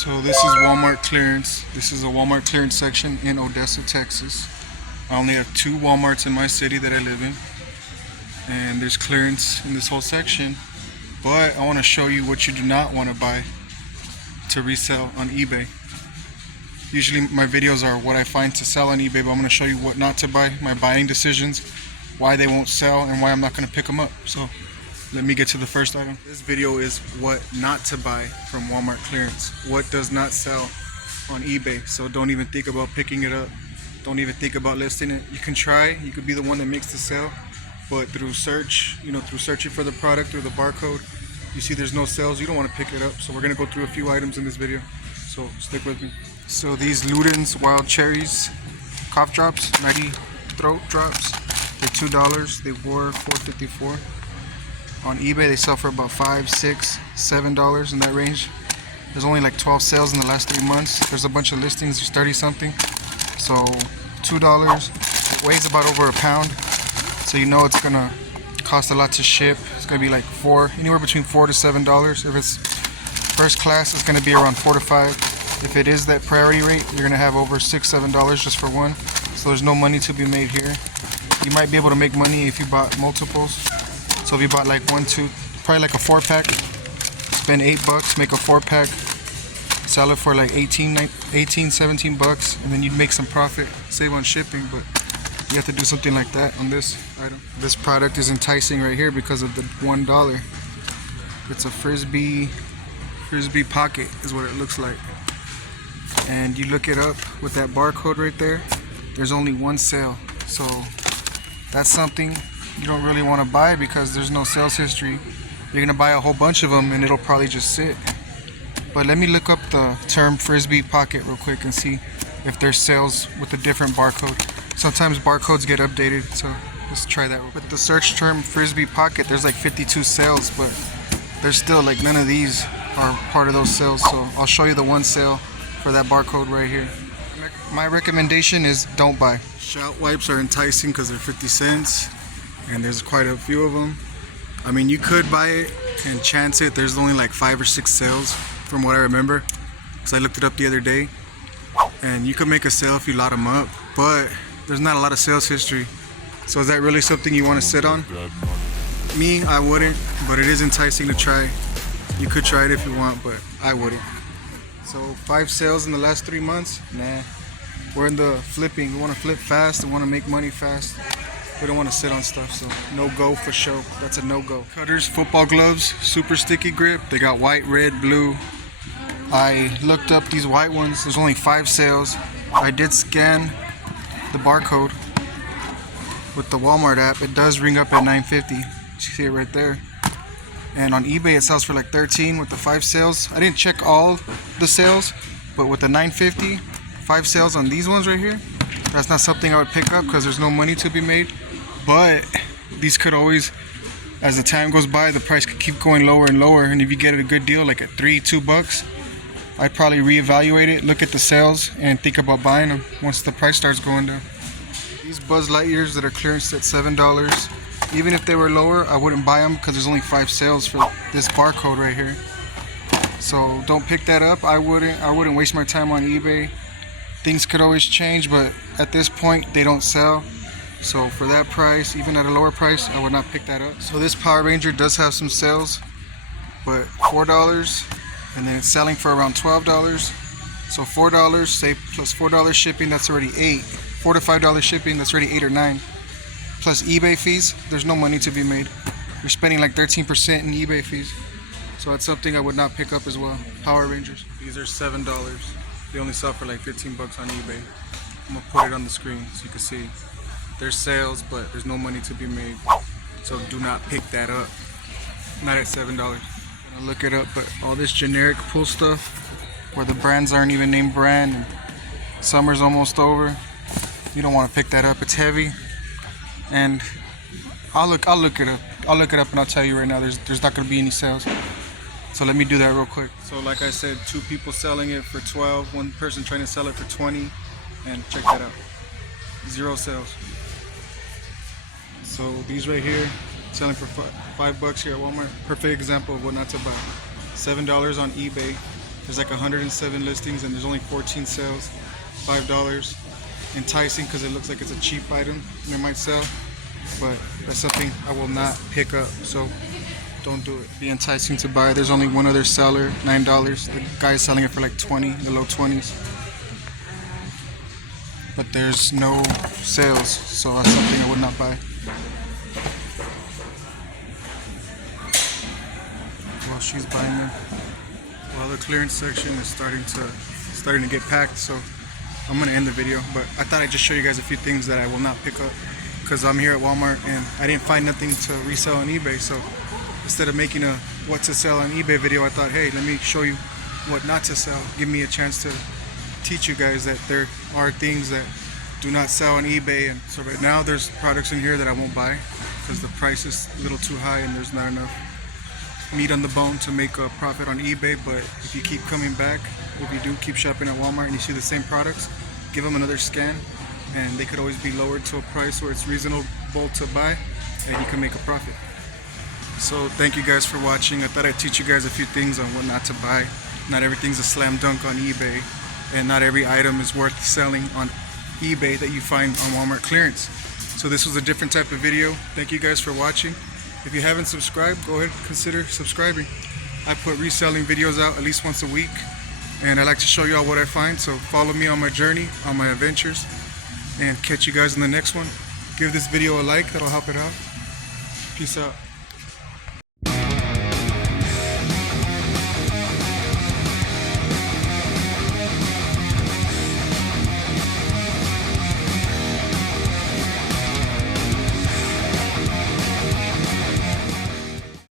So this is Walmart clearance. This is a Walmart clearance section in Odessa, Texas. I only have 2 Walmarts in my city that I live in, and there's clearance in this whole section. But I want to show you what you do not want to buy to resell on eBay. Usually my videos are what I find to sell on eBay, but I'm going to show you what not to buy, my buying decisions, why they won't sell, and why I'm not going to pick them up. So let me get to the first item. This video is what not to buy from Walmart clearance. What does not sell on eBay. So don't even think about picking it up. Don't even think about listing it. You can try, you could be the one that makes the sale, but through search, through searching for the product or the barcode, you see there's no sales, you don't want to pick it up. So we're going to go through a few items in this video. So stick with me. So these Luden's Wild Cherries cough drops, 90 throat drops, they're $2. They were $4.54. On eBay they sell for about $5, $6, $7 in that range. There's only like 12 sales in the last 3 months. There's a bunch of listings, there's 30 something. So $2. It weighs about over a pound. So it's gonna cost a lot to ship. It's gonna be like anywhere between $4 to $7. If it's first class, it's gonna be around $4 to $5. If it is that priority rate, you're gonna have over $6, $7 just for one. So there's no money to be made here. You might be able to make money if you bought multiples. So if you bought like 1, 2, probably like a 4-pack, spend $8, make a 4-pack, sell it for like 18, 17 bucks, and then you'd make some profit, save on shipping. But you have to do something like that on this item. This product is enticing right here because of the $1. It's a frisbee pocket is what it looks like. And you look it up with that barcode right there, there's only 1 sale. So that's something you don't really want to buy because there's no sales history. You're gonna buy a whole bunch of them and it'll probably just sit. But let me look up the term frisbee pocket real quick and see if there's sales with a different barcode. Sometimes barcodes get updated, so let's try that. With the search term frisbee pocket, there's like 52 sales, but there's still like none of these are part of those sales. So I'll show you the 1 sale for that barcode right here. My recommendation is don't buy. Shout wipes are enticing because they're 50 cents and there's quite a few of them. I mean, you could buy it and chance it. There's only like 5 or 6 sales from what I remember, because I looked it up the other day, and you could make a sale if you lot them up, but there's not a lot of sales history. So is that really something you want to sit on? Me, I wouldn't, but it is enticing to try. You could try it if you want, but I wouldn't. So 5 sales in the last 3 months? Nah. We're in the flipping. We want to flip fast and want to make money fast. We don't want to sit on stuff, so no go for sure. That's a no go. Cutters, football gloves, super sticky grip. They got white, red, blue. I looked up these white ones. There's only 5 sales. I did scan the barcode with the Walmart app. It does ring up at $9.50. You see it right there. And on eBay it sells for like $13 with the 5 sales. I didn't check all the sales, but with the $9.50, 5 sales on these ones right here, that's not something I would pick up because there's no money to be made. But these could always, as the time goes by, the price could keep going lower and lower. And if you get a good deal, like at $2, I'd probably reevaluate it, look at the sales, and think about buying them once the price starts going down. These Buzz Lightyears that are clearanced at $7, even if they were lower, I wouldn't buy them because there's only 5 sales for this barcode right here. So don't pick that up. I wouldn't waste my time on eBay. Things could always change, but at this point they don't sell. So for that price, even at a lower price, I would not pick that up. So this Power Ranger does have some sales, but $4, and then it's selling for around $12. So $4, say plus $4 shipping, that's already $8. $4 to $5 shipping, that's already $8 or $9. Plus eBay fees, there's no money to be made. You're spending like 13% in eBay fees. So that's something I would not pick up as well. Power Rangers. These are $7. They only sell for like 15 bucks on eBay. I'm gonna put it on the screen so you can see. There's sales, but there's no money to be made. So do not pick that up. Not at $7. I'm gonna look it up, but all this generic pool stuff where the brands aren't even named brand and summer's almost over, you don't want to pick that up. It's heavy, and I'll look it up. I'll look it up and I'll tell you right now. There's not gonna be any sales. So let me do that real quick. So like I said, 2 people selling it for 12, 1 person trying to sell it for 20, and check that out. 0 sales. So these right here, selling for $5 here at Walmart. Perfect example of what not to buy. $7 on eBay, There's like 107 listings and there's only 14 sales. $5. Enticing because it looks like it's a cheap item and it might sell, but that's something I will not pick up, so don't do it. Be enticing to buy. There's only one other seller, $9. The guy is selling it for like 20, the low 20s. But there's no sales, so that's something I would not buy. Well, she's buying them. Well, the clearance section is starting to get packed, so I'm gonna end the video. But I thought I'd just show you guys a few things that I will not pick up because I'm here at Walmart and I didn't find nothing to resell on eBay. So instead of making a what to sell on eBay video, I thought, hey, let me show you what not to sell. Give me a chance to teach you guys that there are things that do not sell on eBay. And so right now there's products in here that I won't buy because the price is a little too high and there's not enough meat on the bone to make a profit on eBay. But if you keep coming back, if you do keep shopping at Walmart and you see the same products, give them another scan and they could always be lowered to a price where it's reasonable to buy and you can make a profit. So thank you guys for watching. I thought I'd teach you guys a few things on what not to buy. Not everything's a slam dunk on eBay, and not every item is worth selling on eBay that you find on Walmart clearance. So this was a different type of video. Thank you guys for watching. If you haven't subscribed, go ahead and consider subscribing. I put reselling videos out at least once a week, and I like to show you all what I find. So follow me on my journey, on my adventures, and catch you guys in the next one. Give this video a like, that'll help it out. Peace out.